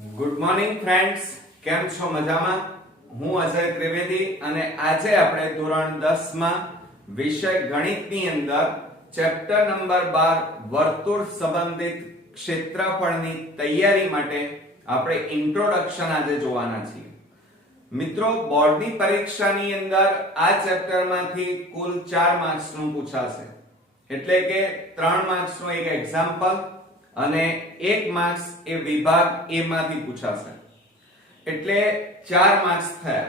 Good morning friends, કેમ છો? મજામાં? હું અજય ત્રિવેદી અને આજે આપણે ધોરણ 10 માં વિષય ગણિતની અંદર ચેપ્ટર નંબર 12 વર્તુળ સંબંધિત ક્ષેત્રફળની તૈયારી માટે આપણે ઇન્ટ્રોડક્શન આજે જોવાના છીએ. મિત્રો, બોર્ડની પરીક્ષાની અંદર આ ચેપ્ટરમાંથી કુલ 4 માર્ક્સનું પૂછાશે. એટલે કે 3 માર્ક્સનું એક એક્ઝામ્પલ અને 1 માર્ક્સ એ વિભાગ A માંથી પૂછાશે. એટલે 4 માર્ક્સ થયા.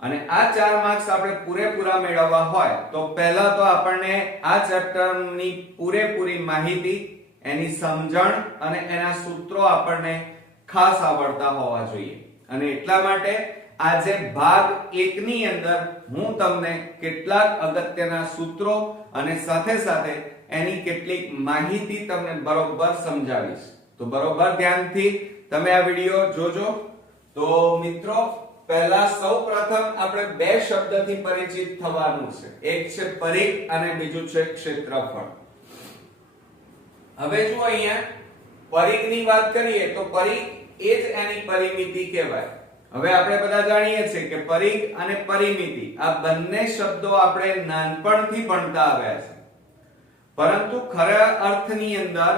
અને આ 4 માર્ક્સ આપણે પૂરેપૂરા મેળવવા હોય તો પહેલા તો આપણને આ ચેપ્ટરની પૂરેપૂરી માહિતી, એની સમજણ અને એના સૂત્રો આપણને ખાસ આવડતા હોવા જોઈએ. અને એટલા માટે આજે ભાગ 1 ની અંદર હું તમને કેટલાક અગત્યના સૂત્રો અને સાથે સાથે એની કેટલીક માહિતી તમને બરોબર સમજાવીશ. તો બરોબર ધ્યાનથી તમે આ વિડિયો જોજો. તો મિત્રો, પહેલા સૌપ્રથમ આપણે બે શબ્દથી પરિચિત થવાનું છે. એક છે પરિઘ અને બીજું છે ક્ષેત્રફળ. હવે જો અહીંયા પરિઘની વાત કરીએ તો પરિઘ એ જ એની પરિમિતિ કહેવાય. હવે આપણે બધા જાણીએ છીએ કે પરિઘ અને પરિમિતિ આ બંને શબ્દો આપણે નાનપણથી ભણતા આવ્યા છે. પરંતુ ખરા અર્થની અંદર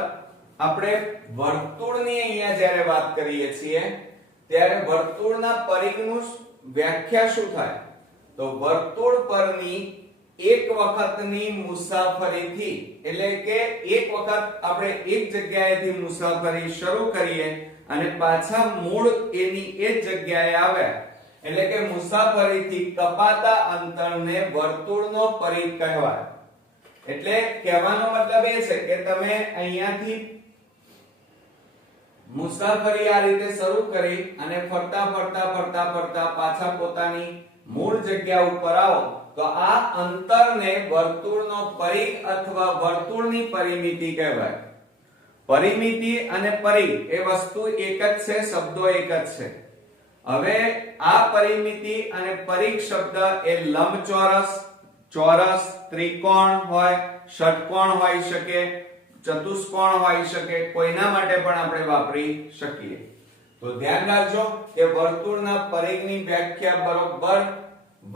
આપણે વર્તુળની અહીંયા જ્યારે વાત કરીએ છીએ ત્યારે વર્તુળના પરિઘનું વ્યાખ્યા શું થાય? તો વર્તુળ પરની એક વખતની મુસાફરીથી, એટલે કે એક વખત આપણે એક જગ્યાએથી મુસાફરી શરૂ કરીએ અને પાછા મૂળ એની એ જ જગ્યાએ આવ્યા, એટલે કે મુસાફરીથી કપાતા અંતરને વર્તુળનો પરિઘ કહેવાય. એટલે કહેવાનો મતલબ એ છે કે તમે અહીંયાથી મુસાફરી આ રીતે શરૂ કરી અને ફરતા ફરતા ફરતા ફરતા પાછા પોતાની મૂળ જગ્યા ઉપર આવો તો આ અંતરને વર્તુળનો પરિઘ અથવા વર્તુળની પરિમિતિ કહેવાય. પરિમિતિ અને પરિઘ એ વસ્તુ એક જ છે, શબ્દો એક જ છે. હવે આ પરિમિતિ અને પરિઘ શબ્દ એ લંબચોરસ, ચોરસ, ત્રિકોણ હોય, ષટકોણ હોઈ શકે, ચતુષ્કોણ હોઈ શકે, કોઈના માટે પણ આપણે વાપરી શકીએ. તો ધ્યાન રાખજો કે વર્તુળના પરિઘની વ્યાખ્યા બરોબર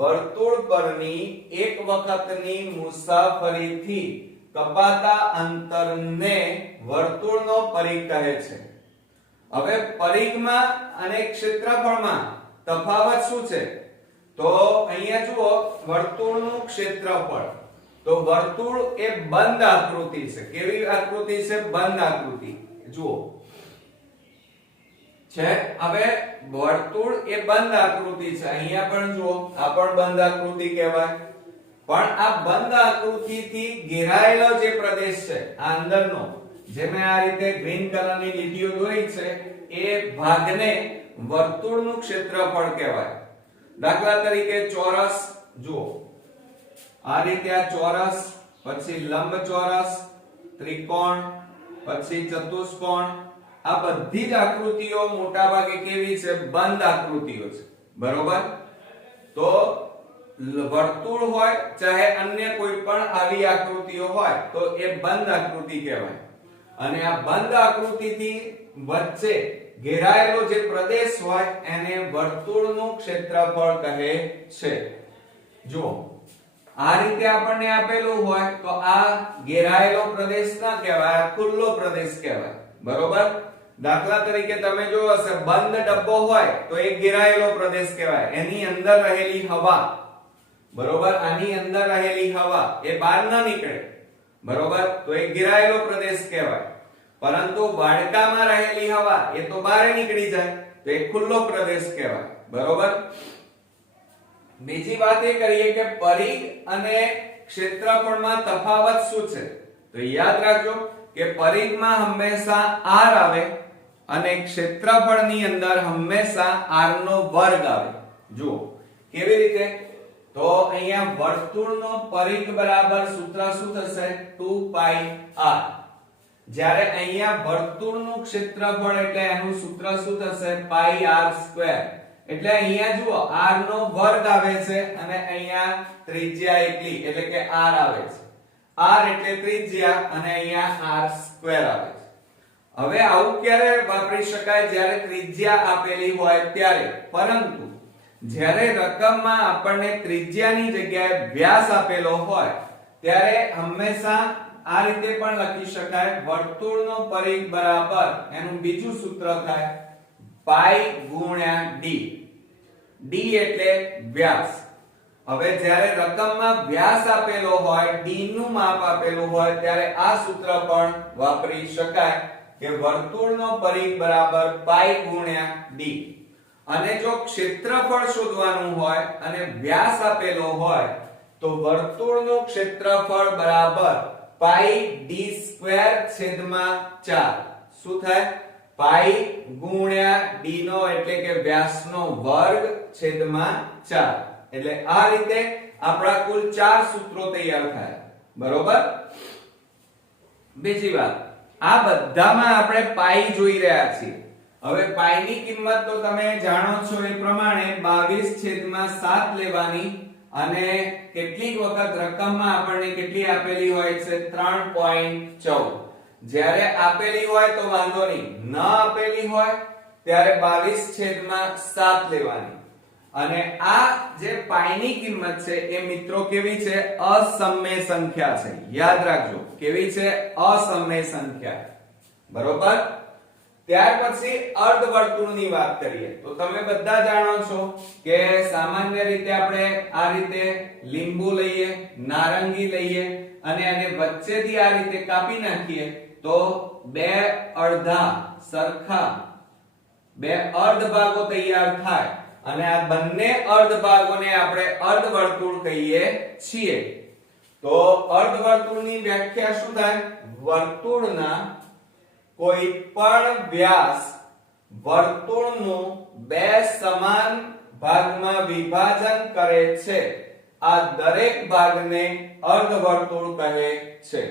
વર્તુળ પરની એક વખતની મુસાફરીથી કપાતા અંતરને વર્તુળનો પરિઘ કહે છે. હવે પરિઘમાં અને ક્ષેત્રફળમાં તફાવત શું છે? તો અહીંયા જુઓ, વર્તુળનું ક્ષેત્રફળ. તો વર્તુળ એ બંધ આકૃતિ છે. કેવી આકૃતિ છે? બંધ આકૃતિ. જુઓ છે. હવે વર્તુળ એ બંધ આકૃતિ છે. અહીંયા પણ જુઓ, આ પણ બંધ આકૃતિ કહેવાય. પણ આ બંધ આકૃતિથી ઘેરાયેલો જે પ્રદેશ છે, આ અંદરનો, જે મેં આ રીતે ગ્રીન કલરની લીટીઓ દોરી છે, એ ભાગને વર્તુળનું ક્ષેત્રફળ કહેવાય. દાખલા તરીકે ચોરસ જુઓ, આ રીતે આ ચોરસ, પછી લંબચોરસ, ત્રિકોણ, પછી ચતુષ્કોણ, આ બધી જ આકૃતિઓ મોટા ભાગે કેવી છે? બંધ આકૃતિઓ છે. બરોબર? તો વર્તુળ હોય ચાહે અન્ય કોઈ પણ આવી આકૃતિઓ હોય તો એ બંધ આકૃતિ કહેવાય. અને આ બંધ આકૃતિથી વચ્ચે ઘેરાયેલો જે પ્રદેશ હોય એને વર્તુળનું ક્ષેત્રફળ કહે છે. જુઓ, આ રીતે આપણને આપેલું હોય તો આ ઘેરાયેલો પ્રદેશ ના કહેવાય, આ ખુલ્લો પ્રદેશ કહેવાય. બરોબર? દાખલા તરીકે તમે જોયો હશે, બંધ ડબ્બો હોય તો એ ઘેરાયેલો પ્રદેશ કહેવાય. એની અંદર રહેલી હવા, બરોબર, આની અંદર રહેલી હવા એ બહાર ન નીકળે, બરોબર, તો એ ઘેરાયેલો પ્રદેશ કહેવાય. પરંતુ વાડકામાં રહેલી હવા એ તો બહાર નીકળી જાય તો એ ખુલ્લો પ્રદેશ કહેવાય. બરોબર? બીજી વાત એ કરીએ કે પરિઘ અને ક્ષેત્રફળમાં તફાવત શું છે? તો યાદ રાખજો કે પરિઘમાં હંમેશા r આવે અને ક્ષેત્રફળની અંદર હંમેશા r નો વર્ગ આવે. જુઓ કેવી રીતે? તો અહીંયા વર્તુળનો પરિઘ બરાબર સૂત્ર શું થશે? 2πr. જ્યારે અહીંયા વર્તુળનું ક્ષેત્રફળ એટલે એનું સૂત્ર શું થશે? πr². એટલે અહીંયા જુઓ, r નો વર્ગ આવે છે અને અહીંયા ત્રિજ્યા એકલી એટલે કે r આવે છે. r એટલે ત્રિજ્યા અને અહીંયા r² આવે છે. હવે આવું ક્યારે વાપરી શકાય? જ્યારે ત્રિજ્યા આપેલી હોય ત્યારે. પરંતુ જ્યારે રકમમાં આપણને ત્રિજ્યાની જગ્યાએ વ્યાસ આપેલો હોય ત્યારે હંમેશા આ રીતે પણ લખી શકાય, વર્તુળનો પરિઘ બરાબર એનું બીજું સૂત્ર થાય પાઈ ગુણ્યા ડી. ડી એટલે વ્યાસ. હવે જ્યારે રકમમાં વ્યાસ આપેલો હોય, ડી નું માપ આપેલું હોય ત્યારે આ સૂત્ર પણ વાપરી શકાય કે વર્તુળનો પરિઘ બરાબર પાઈ ગુણ્યા ડી. અને જો ક્ષેત્રફળ શોધવાનું હોય અને વ્યાસ આપેલો હોય તો વર્તુળનું ક્ષેત્રફળ બરાબર પાઈ ડી સ્ક્વેર છેદમાં 4. શું થાય? પાઈ ગુણ્યા ડી નો એટલે કે વ્યાસનો વર્ગ છેદમાં 4. એટલે આ રીતે આપણા કુલ 4 સૂત્રો તૈયાર થાય. બરોબર? બીજી વાત, આ બધામાં આપણે પાઈ જોઈ રહ્યા છીએ. હવે પાઈ ની કિંમત તો તમે જાણો છો એ પ્રમાણે 22/7 લેવાની અને કેટલીક વખત રકમમાં આપણને કેટલી આપેલી હોય છે? 3.14. જ્યારે આપેલી હોય તો વાંધો નહીં, ન આપેલી હોય ત્યારે 22/7 લેવાની. અને આ જે પાઈ ની કિંમત છે એ મિત્રો કેવી છે? અસમય સંખ્યા છે. યાદ રાખજો, કેવી છે? અસમય સંખ્યા. બરોબર? ત્યાર પછી અર્ધવર્તુળની વાત કરીએ તો તમે બધા જાણો છો કે સામાન્ય રીતે આપણે આ રીતે લીંબુ લઈએ, નારંગી લઈએ અને આને વચ્ચેથી આ રીતે કાપી નાખીએ તો બે અડધા સરખા બે અર્ધ ભાગો તૈયાર થાય અને આ બંને અર્ધ ભાગોને આપણે અર્ધવર્તુળ કહીએ છીએ. તો અર્ધવર્તુળની વ્યાખ્યા શું થાય? વર્તુળના કોઈ પણ વ્યાસ વર્તુળનું બે સમાન ભાગમાં વિભાજન કરે છે, આ દરેક ભાગને અર્ધવર્તુળ કહે છે.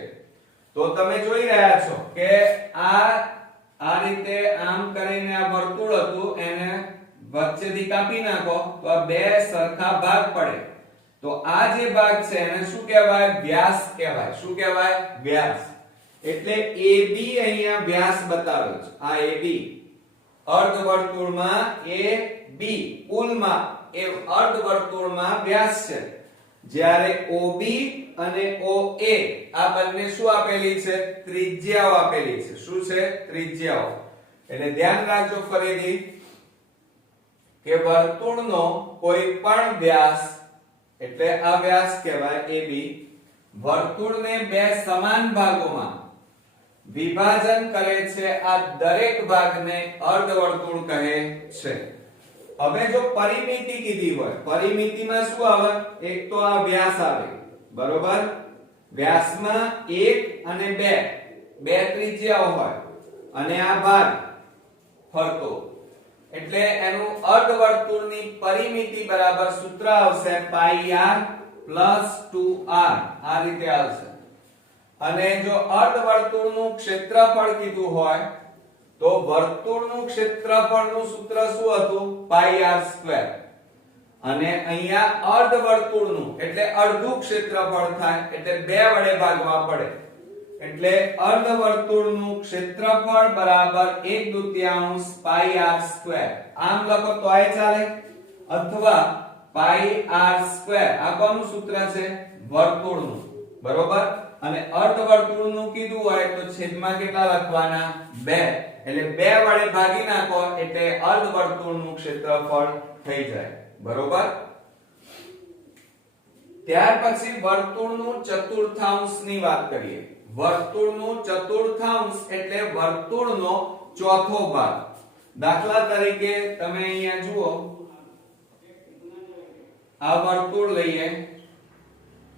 તો તમે જોઈ રહ્યા છો કે આ રીતે આમ કરીને આ વર્તુળ હતું, એને વચ્ચેથી કાપી નાખો તો આ બે સરખા ભાગ પડે. તો આ જે ભાગ છે એને શું કહેવાય? વ્યાસ કહેવાય. શું કહેવાય? વ્યાસ. એટલે AB અહીંયા વ્યાસ બતાવ્યો છે. આ AB અર્ધવર્તુળમાં AB કુલમાં એ અર્ધવર્તુળમાં વ્યાસ છે. જ્યારે OB અને OA આ બંને શું આપેલી છે? ત્રિજ્યાઓ આપેલી છે. શું છે? ત્રિજ્યાઓ. એટલે ધ્યાન રાખજો ફરીથી કે વર્તુળનો કોઈ પણ વ્યાસ એટલે આ વ્યાસ કહેવાય AB, વર્તુળને બે સમાન ભાગોમાં વિભાજન કરે છે, આ દરેક ભાગને અર્ધવર્તુળ કહે છે. હવે જો પરિમિતિ કીધી હોય, પરિમિતિમાં શું આવે? એક તો આ વ્યાસ આવે. બરોબર? વ્યાસમાં 1 અને 2 બે ત્રિજ્યાઓ હોય અને આ ભાગ ફરતો, એટલે એનું અર્ધવર્તુળની પરિમિતિ બરાબર સૂત્ર આવશે પાઈ r પ્લસ 2r. આ રીતે આવશે. અને જો અર્ધવર્તુળનું ક્ષેત્રફળ કીધું હોય તો વર્તુળનું ક્ષેત્રફળનું સૂત્ર શું હતું? પાઈ r સ્ક્વેર. અને અહીંયા અર્ધવર્તુળનું એટલે અડધું ક્ષેત્રફળ થાય એટલે 2 વડે ભાગવા પડે. એટલે અર્ધવર્તુળનું ક્ષેત્રફળ બરાબર 1/2 પાઈ r સ્ક્વેર. આમ લખો તોય ચાલે, અથવા પાઈ r સ્ક્વેર. આ કોનું સૂત્ર છે? વર્તુળનું. બરોબર? અને અર્ધવર્તુળનું કીધું હોય તો છેદમાં કેટલા લખવાના? 2. એટલે 2 વડે ભાગી નાખો એટલે અર્ધવર્તુળનું ક્ષેત્રફળ થઈ જાય. બરોબર? ત્યાર પછી વર્તુળનું ચતુર્થાંશની વાત કરીએ. વર્તુળનું ચતુર્થાંશ એટલે વર્તુળનો ચોથો ભાગ. દાખલા તરીકે તમે અહીંયા જુઓ, આ વર્તુળ લઈએ,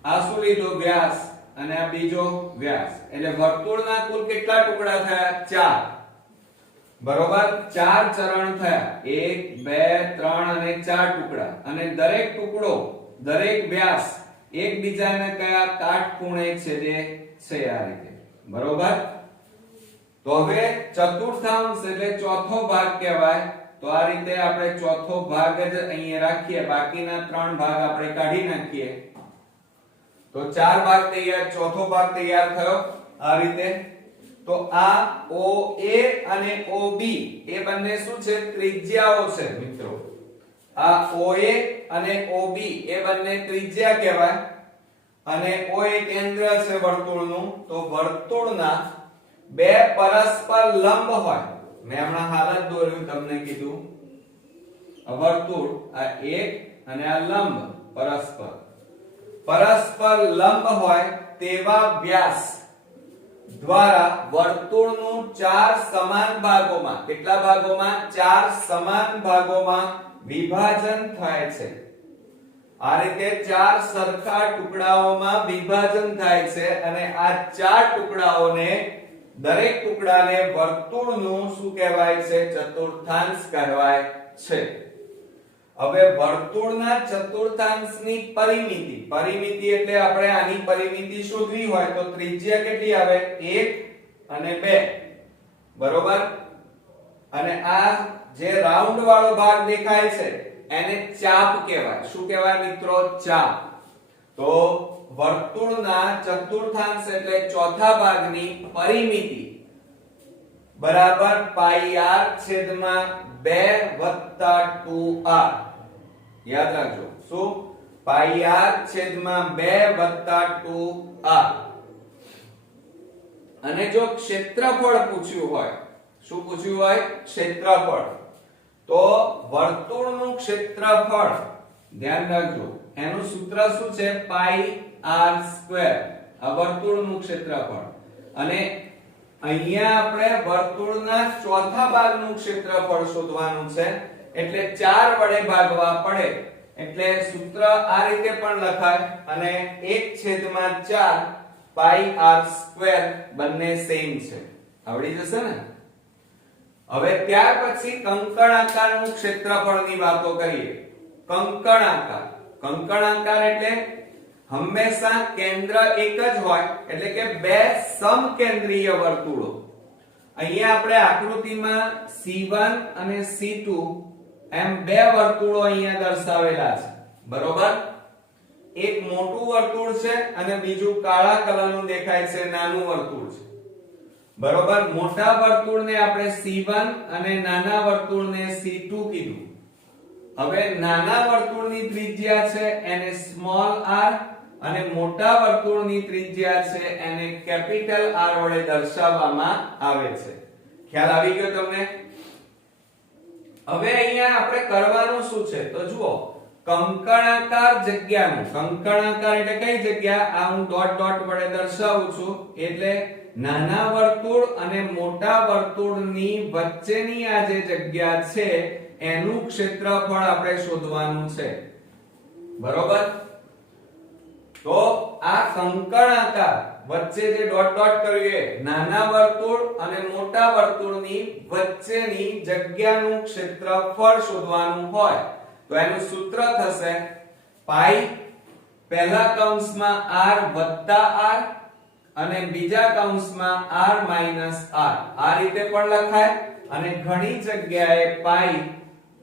આ શું લીધો? વ્યાસ. અને આ બીજો વ્યાસ. એટલે વર્તુળના કુલ કેટલા ટુકડા થયા? 4. બરોબર? 4 ચરણ થયા. 1 2 3 અને 4 ટુકડા. અને દરેક ટુકડો, દરેક વ્યાસ એકબીજાને કયા કાટખૂણે છેદે છે? આ રીતે. બરોબર? તો હવે ચતુર્થાંશ એટલે ચોથો ભાગ કહેવાય. તો આ રીતે આપણે ચોથો ભાગ જ અહીંયા રાખીએ, બાકીના 3 ભાગ આપણે કાઢી નાખીએ. તો 4 ભાગ તૈયાર, ચોથો ભાગ તૈયાર થયો આ રીતે. તો આ OA અને OB એ બંને શું છે ત્રિજ્યાઓ છે મિત્રો આ OA અને OB એ બંને ત્રિજ્યા કહેવાય અને O એ કેન્દ્ર છે વર્તુળનું તો વર્તુળના બે પરસ્પર લંબ હોય મેં હમણાં હાલ જ દોર્યું તમને કીધું વર્તુળ આ એક અને આ લંબ પરસ્પર લંબ હોય તેવા વ્યાસ દ્વારા વર્તુળનું 4 સમાન ભાગોમાં કેટલા ભાગોમાં 4 સમાન ભાગોમાં વિભાજન થાય છે આ રીતે 4 સરખા ટુકડાઓમાં વિભાજન થાય છે અને આ 4 ટુકડાઓને દરેક ટુકડાને વર્તુળનું શું કહેવાય છે ચતુર્થાંશ કહેવાય છે હવે વર્તુળના ચતુર્થાંશની પરિમિતિ એટલે આપણે આની પરિમિતિ શોધવી હોય તો ત્રિજ્યા કેટલી આવે 1 અને 2 બરોબર અને આ જે રાઉન્ડ વાળો ભાગ દેખાય છે એને ચાપ કહેવાય શું કહેવાય મિત્રો ચાપ તો વર્તુળના ચતુર્થાંશ એટલે ચોથા ભાગની પરિમિતિ બરાબર પાઈ r છેદમાં 2 વત્તા 2r યાદ રાખજો શું પાઈ r છેદમાં 2 વત્તા 2r અને જો ક્ષેત્રફળ પૂછ્યું હોય શું પૂછ્યું હોય ક્ષેત્રફળ તો વર્તુળનું ક્ષેત્રફળ ધ્યાન રાખજો એનું સૂત્ર શું છે પાઈ r² આ વર્તુળનું ક્ષેત્રફળ અને અહીંયા આપણે વર્તુળના ચોથા ભાગનું ક્ષેત્રફળ શોધવાનું છે એટલે 4 વડે ભાગવા પડે એટલે સૂત્ર આ રીતે પણ લખાય અને 1/4 પાઈ r² બંને સેમ છે આવડી જશે ને હવે ત્યાર પછી કંકણાકારનું ક્ષેત્રફળની વાતો કરીએ કંકણાકાર એટલે હંમેશા કેન્દ્ર એક જ હોય એટલે કે બે સમકેન્દ્રીય વર્તુળો અહીંયા આપણે આકૃતિમાં C1 અને C2 એમ બે વર્તુળો અહીંયા દર્શાવેલા છે બરોબર એક મોટું વર્તુળ છે અને બીજું કાળા કલરનું દેખાય છે નાનું વર્તુળ છે બરોબર મોટા વર્તુળને આપણે C1 અને નાના વર્તુળને C2 કીધું હવે નાના વર્તુળની ત્રિજ્યા છે એને સ્મોલ r અને મોટા વર્તુળની ત્રિજ્યા છે એને કેપિટલ R વડે દર્શાવવામાં આવે છે ખ્યાલ આવી ગયો તમને હવે અહીંયા આપણે કરવાનું શું છે તો જુઓ કંકણાકાર જગ્યાનું કંકણાકાર એટલે કઈ જગ્યા આ હું ડોટ ડોટ વડે દર્શાવું છું એટલે નાના વર્તુળ અને મોટા વર્તુળની વચ્ચેની આ જે જગ્યા છે એનું ક્ષેત્રફળ આપણે શોધવાનું છે બરોબર તો આ કંકણાકાર વચ્ચે જે ડોટ ડોટ કર્યું એ નાના વર્તુળ અને મોટા વર્તુળની વચ્ચેની જગ્યાનું ક્ષેત્રફળ શોધવાનું હોય તો એનું સૂત્ર થશે પાઈ પહેલા કૌંસમાં r વત્તા r અને બીજા કૌંસમાં r માઈનસ r આ રીતે પણ લખાય અને ઘણી જગ્યાએ પાઈ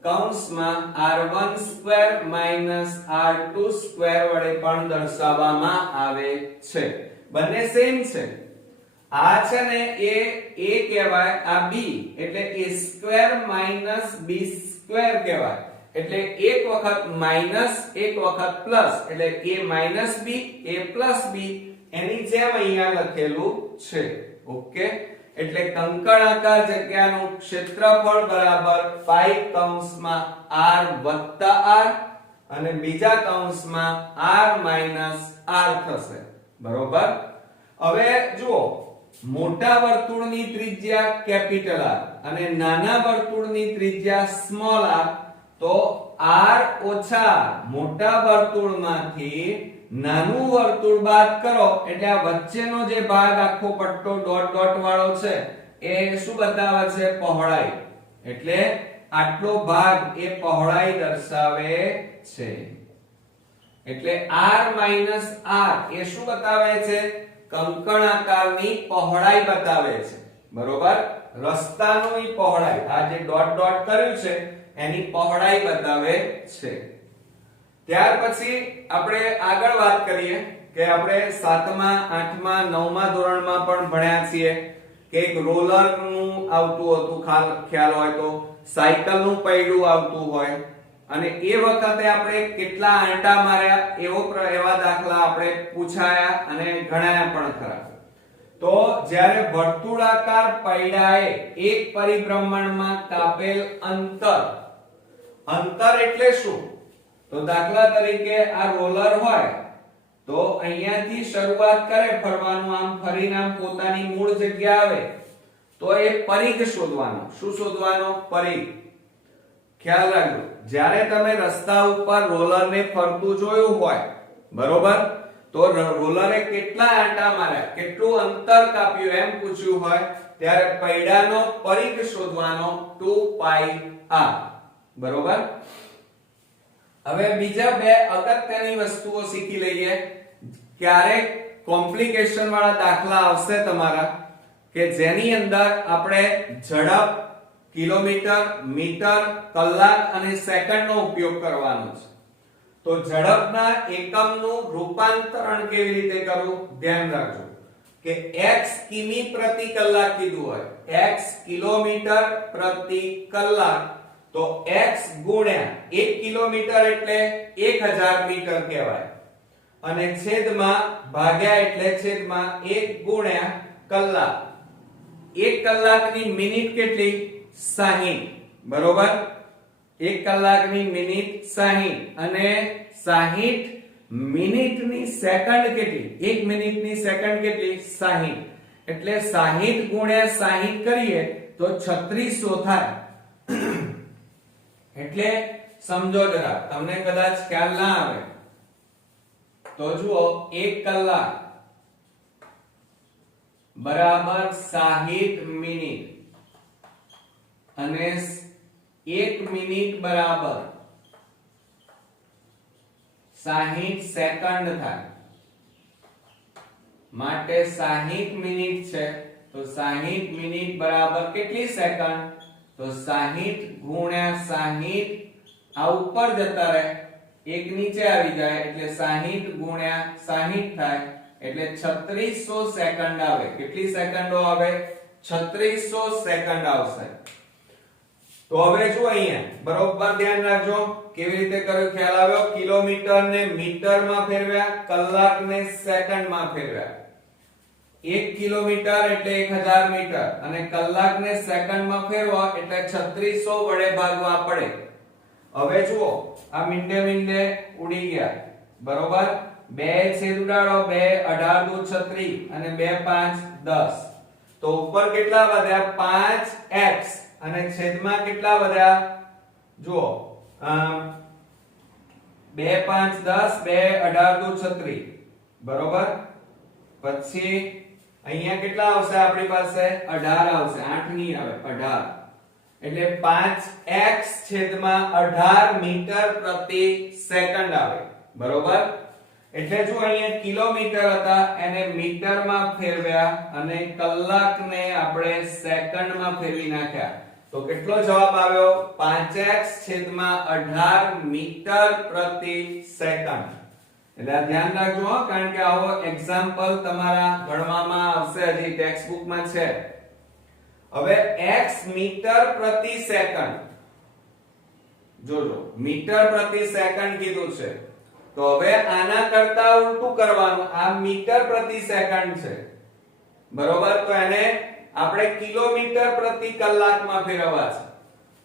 કૌંસમાં r1² માઈનસ r2² વડે પણ દર્શાવવામાં આવે છે બંને સેમ છે આ છે ને એ a કહેવાય આ b એટલે a² માઈનસ b² કહેવાય એટલે એક વખત માઈનસ એક વખત પ્લસ એટલે a minus b a plus b એની જેમ અહીંયા લખેલું છે ઓકે એટલે કંકણાકાર જગ્યાનું ક્ષેત્રફળ બરાબર પાઈ કૌંસમાં r વત્તા r અને બીજા કૌંસમાં r માઈનસ r થશે બરોબર હવે જુઓ મોટા વર્તુળની ત્રિજ્યા કેપિટલ R અને નાના વર્તુળની ત્રિજ્યા સ્મોલ r તો r ઓછા મોટા વર્તુળમાંથી નાનું વર્તુળ બાદ કરો એટલે આ વચ્ચેનો જે ભાગ આખો પટ્ટો ડોટ ડોટ વાળો છે એ શું બતાવે છે પહોળાઈ એટલે આટલો ભાગ એ પહોળાઈ દર્શાવે છે એટલે r માઈનસ r એ શું બતાવે છે કંકણાકારની પહોળાઈ બતાવે છે બરોબર રસ્તાની પહોળાઈ આ જે ડોટ ડોટ કર્યું છે એની પહોળાઈ બતાવે છે ત્યાર પછી આપણે આગળ વાત કરીએ કે આપણે 7મા 8મા 9મા ધોરણમાં પણ ભણ્યા છીએ કે એક રોલર નું આવતું હતું, ખ્યાલ હોય તો સાયકલ નું પૈડું આવતું હોય, અને એ વખતે આપણે કેટલા આંટા માર્યા એવા દાખલા આપણે પૂછાયા અને ગણાયા પણ ખરા. તો જ્યારે વર્તુળાકાર પૈડાએ એક પરિભ્રમણમાં કાપેલ અંતર એટલે શું? તો દાખલા તરીકે આ રોલર હોય તો અહીંયાથી શરૂઆત કરે ફરવાનું, આમ ફરીને આમ પોતાની મૂળ જગ્યા આવે તો એ પરિઘ શોધવાનો. શું શોધવાનો? પરિઘ. ખ્યાલ રાખજો, જ્યારે તમે રસ્તા ઉપર રોલરને ફરતું જોયું હોય, બરોબર, તો રોલરે કેટલા આંટા માર્યા, કેટલું અંતર કાપ્યું એમ પૂછ્યું હોય ત્યારે પૈડાનો પરિઘ શોધવાનો 2πr. બરોબર. હવે બીજા બે અગત્યની વસ્તુઓ શીખી લઈએ. ક્યારેક કોમ્પ્લિકેશન વાળા દાખલા આવશે તમારા કે જેની અંદર આપણે ઝડપ, કિલોમીટર, મીટર, કલાક અને સેકન્ડનો ઉપયોગ કરવાનો છે. તો ઝડપના એકમનું રૂપાંતરણ કેવી રીતે કરવું ધ્યાન રાખજો કે x કિમી પ્રતિ કલાક કીધું હોય, x કિલોમીટર પ્રતિ કલાક, તો x ગુણ્યા 1 કિલોમીટર એટલે 1000 મીટર કહેવાય, અને છેદમાં ભાગ્યા એટલે છેદમાં 1 ગુણ્યા કલાક. 1 કલાકની મિનિટ કેટલી? 60. બરોબર. 1 કલાકની મિનિટ 60 અને 60 મિનિટની સેકન્ડ કેટલી? 1 મિનિટની સેકન્ડ કેટલી? 60. એટલે 60 ગુણ્યા 60 કરીએ તો 3600 થાય. એટલે સમજો જરા, તમને કદાચ ખ્યાલ ના આવે તો જુઓ, 1 કલાક બરાબર 60 મિનિટ અને 1 મિનિટ બરાબર 60 સેકન્ડ થાય. માટે 60 મિનિટ છે તો 60 મિનિટ બરાબર કેટલી સેકન્ડ? તો 60 ગુણ્યા 60, આ ઉપર જતા રહે, એક નીચે આવી જાય એટલે 60 ગુણ્યા 60 થાય, એટલે 3600 સેકન્ડ આવે. કેટલી સેકન્ડો આવે? 3600 સેકન્ડ આવશે. તો હવે જો અહીંયા બરોબર ધ્યાન રાખજો કેવી રીતે કર્યું, ખ્યાલ આવ્યો? કિલોમીટર ને મીટરમાં ફેરવ્યા, કલાક ને સેકન્ડમાં ફેરવ્યા. 1 કિલોમીટર એટલે 1000 મીટર અને કલાકને સેકન્ડમાં ફેરવો એટલે 3600 વડે ભાગવા પડે. હવે જુઓ, આ મીંડે ઉડી ગયા. બરોબર. 2 છેદ ઉડાડો, 2 18 દુ 36 અને 2 5 10. તો ઉપર કેટલા વધ્યા? 5x અને છેદમાં કેટલા વધ્યા? જુઓ, 2 5 10, 2 18 દુ 36. બરોબર. પછી અહીંયા કેટલા આવશે આપણી પાસે? 18 આવશે, 8 નહીં આવે, 18. એટલે 5x છેદમાં 18 મીટર પ્રતિ સેકન્ડ આવે. બરોબર. એટલે જો અહીંયા કિલોમીટર હતા એને મીટરમાં ફેરવ્યા અને કલાકને આપણે સેકન્ડમાં ફેરવી નાખ્યા. તો કેટલો જવાબ આવ્યો? 5x છેદમાં 18 મીટર પ્રતિ સેકન્ડ. એટલે ધ્યાન રાખજો હો, કારણ કે આવો એક્ઝામ્પલ તમારા ગણવામાં આવશે, હજી ટેક્સ્ટ બુકમાં છે. હવે x મીટર પ્રતિ સેકન્ડ, જોજો મીટર પ્રતિ સેકન્ડ કીધું છે, તો હવે આના કરતા ઉલટું કરવાનું. આ મીટર પ્રતિ સેકન્ડ છે, બરોબર, તો એને આપણે કિલોમીટર પ્રતિ કલાકમાં ફેરવવા છે.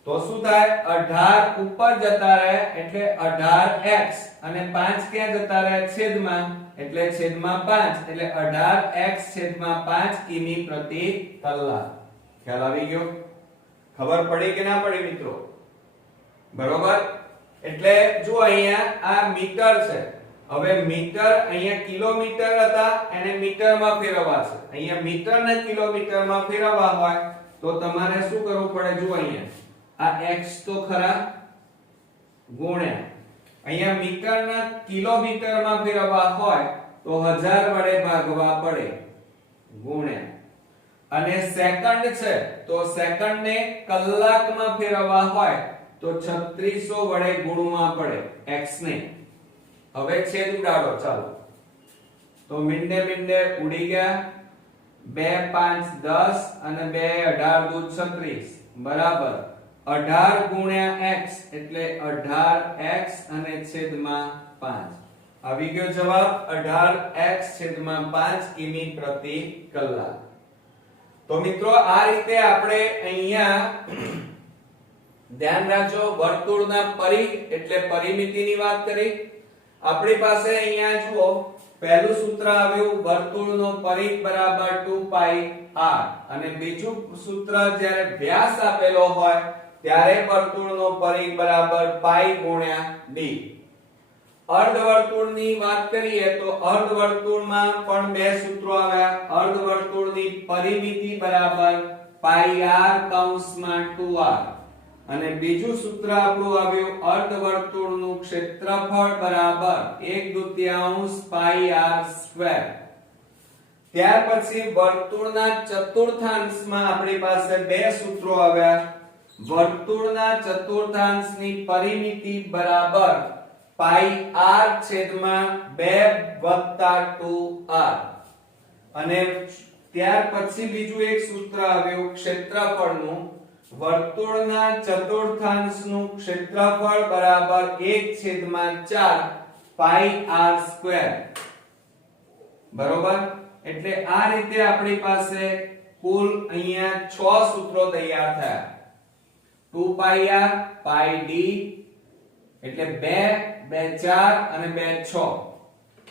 તો શું થાય? 18 ઉપર જતા રહે એટલે 18x અને 5 ક્યાં જતા રહે? છેદમાં, એટલે છેદમાં 5 એટલે 18x છેદમાં 5 કિમી પ્રતિ કલાક. ખ્યાલ આવી ગયો? ખબર પડી કે ના પડી મિત્રો? બરોબર. એટલે જો અહીંયા આ મીટર છે, હવે મીટર અહીંયા કિલોમીટર હતા એને મીટરમાં ફેરવવા છે. અહીંયા મીટરને કિલોમીટરમાં ફેરવવા હોય તો તમારે શું કરવું પડે? જો અહીંયા આ x તો ખરા ગુણ્યા અહીંયા મીટરના કિલોમીટરમાં ફેરવવા હોય તો 1000 વડે ભાગવા પડે, ગુણ્યા, અને સેકન્ડ છે તો સેકન્ડને કલાકમાં ફેરવવા હોય તો 3600 વડે ગુણવા પડે x ને. હવે છેદ ઉડાડો, ચાલો. તો મીંડે ઉડી ગયા. 2 5 10 અને 2 18 દૂ 36 બરાબર 18 ગુણ્યા x એટલે 18x અને છેદમાં 5 આવી ગયો જવાબ 18x છેદમાં 5 કિમી પ્રતિ કલાક. તો મિત્રો આ રીતે આપણે અહીંયા ધ્યાન રાખજો વર્તુળના પરિઘ એટલે પરિમિતિની વાત કરી. આપણી પાસે અહીંયા જુઓ પહેલું સૂત્ર આવ્યું વર્તુળનો પરિઘ બરાબર 2 pi r અને બીજું સૂત્ર જ્યારે વ્યાસ આપેલો હોય ત્યારે વર્તુળનો પરિઘ બરાબર pi ગુણ્યા d. અર્ધવર્તુળની વાત કરીએ તો અર્ધવર્તુળમાં પણ બે સૂત્રો આવ્યા. અર્ધવર્તુળની પરિમિતિ બરાબર pi r કૌંસમાં 2r અને બીજું સૂત્ર આપણું આવ્યું અર્ધવર્તુળનું ક્ષેત્રફળ બરાબર 1/2 pi r સ્ક્વેર. ત્યાર પછી વર્તુળના ચતુર્થાંશમાં આપણી પાસે બે સૂત્રો આવ્યા. વર્તુળના ચતુર્થાંશની પરિમિતિ બરાબર pi r છેદમાં 2 + 2r અને ત્યાર પછી બીજું એક સૂત્ર આવ્યું ક્ષેત્રફળનું વર્તુળના ચતુર્થાંશનું ક્ષેત્રફળ બરાબર 1/4 pi r સ્ક્વેર. બરોબર એટલે આ રીતે આપણી પાસે કુલ અહીંયા 6 સૂત્રો તૈયાર થયા. 2 pi r pi d એટલે 2 2 4 અને 2 6.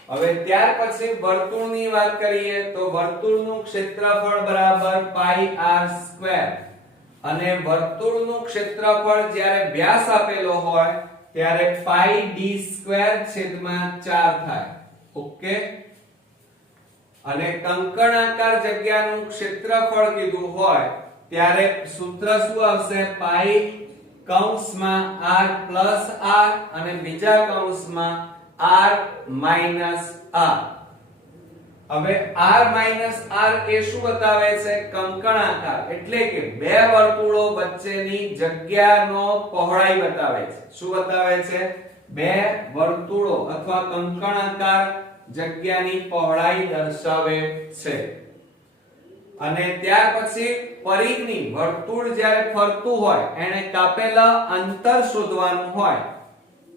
હવે ત્યાર પછી વર્તુળની વાત કરીએ તો વર્તુળનું ક્ષેત્રફળ બરાબર pi r સ્ક્વેર અને વર્તુળનું ક્ષેત્રફળ જ્યારે વ્યાસ આપેલો હોય ત્યારે pi d સ્ક્વેર છેદમાં 4 થાય. ઓકે અને કંકણાકાર જગ્યાનું ક્ષેત્રફળ કીધું હોય ત્યારે સૂત્ર શું આવશે pi કૌંસમાં r પ્લસ r અને બીજા કૌંસમાં r માઈનસ r. હવે r માઈનસ r એ શું બતાવે છે કંકણાકાર એટલે કે બે વર્તુળો વચ્ચેની જગ્યાનો પહોળાઈ બતાવે છે. શું બતાવે છે બે વર્તુળો અથવા કંકણાકાર જગ્યાની પહોળાઈ દર્શાવે છે. અને ત્યાર પછી પરિઘની વર્તુળ જ્યારે ફરતું હોય એને કાપેલા અંતર શોધવાનું હોય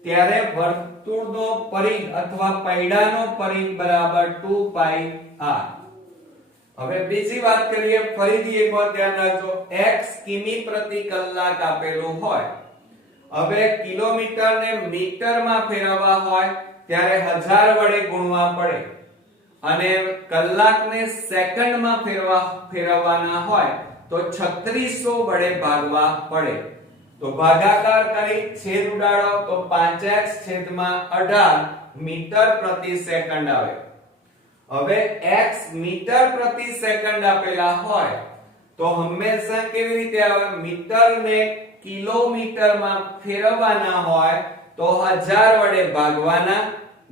ત્યારે વર્તુળનો પરિઘ અથવા પૈડાનો પરિઘ બરાબર 2 pi r. હવે બીજી વાત કરીએ ફરીથી એકવાર ધ્યાન રાખજો x કિમી પ્રતિ કલાક આપેલું હોય. હવે કિલોમીટરને મીટરમાં ફેરવવા હોય ત્યારે 1000 વડે ગુણવા પડે અને કલાકને સેકન્ડમાં ફેરવવાના હોય તો 3600 વડે ભાગવા પડે. તો ભાગાકાર કરી છેદ ઉડાડો તો 5x છેદમાં 18 મીટર પ્રતિ સેકન્ડ આવે. હવે x મીટર પ્રતિ સેકન્ડ આપેલા હોય તો હંમેશા કેવી રીતે આવે મીટરને કિલોમીટરમાં ફેરવવાના હોય તો 1000 વડે ભાગવાના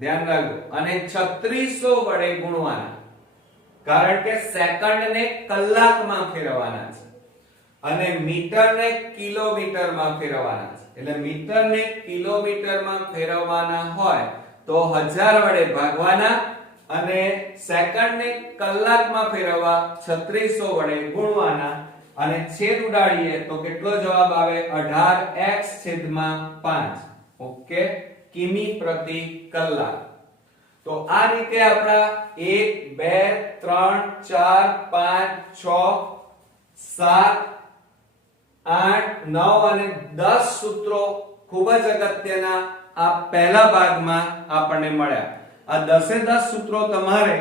ધ્યાન રાખજો અને 3600 વડે ગુણવાના કારણ કે સેકન્ડને કલાકમાં ફેરવવાના છે અને મીટરને કિલોમીટરમાં ફેરવવાના છે. એટલે મીટરને કિલોમીટરમાં ફેરવવાના હોય તો 1000 વડે ભાગવાના અને સેકન્ડને કલાકમાં ફેરવવા 3600 વડે ગુણવાના અને છેદ ઉડાડીએ તો કેટલો જવાબ આવે 18x છેદમાં 5. ઓકે કિમી પ્રતિ કલાક. તો આ રીતે આપણા 1 2 3 4 5 6 7 8 9 અને 10 સૂત્રો ખૂબ જ અગત્યના આ પહેલા ભાગમાં આપણને મળ્યા. આ 10 સૂત્રો તમારે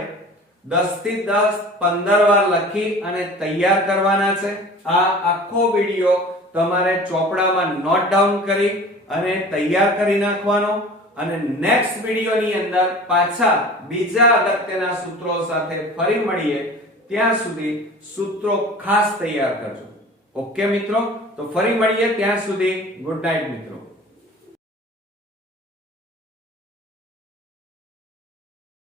10 થી 10 15 વાર લખી અને તૈયાર કરવાના છે. આ આખો વિડિયો તમારે ચોપડામાં નોટ ડાઉન કરી અને તૈયાર કરી નાખવાનો અને નેક્સ્ટ વિડિયોની અંદર પાછા બીજા અગત્યના સૂત્રો સાથે ફરી મળીએ. ત્યાં સુધી સૂત્રો ખાસ તૈયાર કરજો. ઓકે મિત્રો, તો ફરી મળીએ ત્યાં સુધી ગુડ નાઈટ મિત્રો.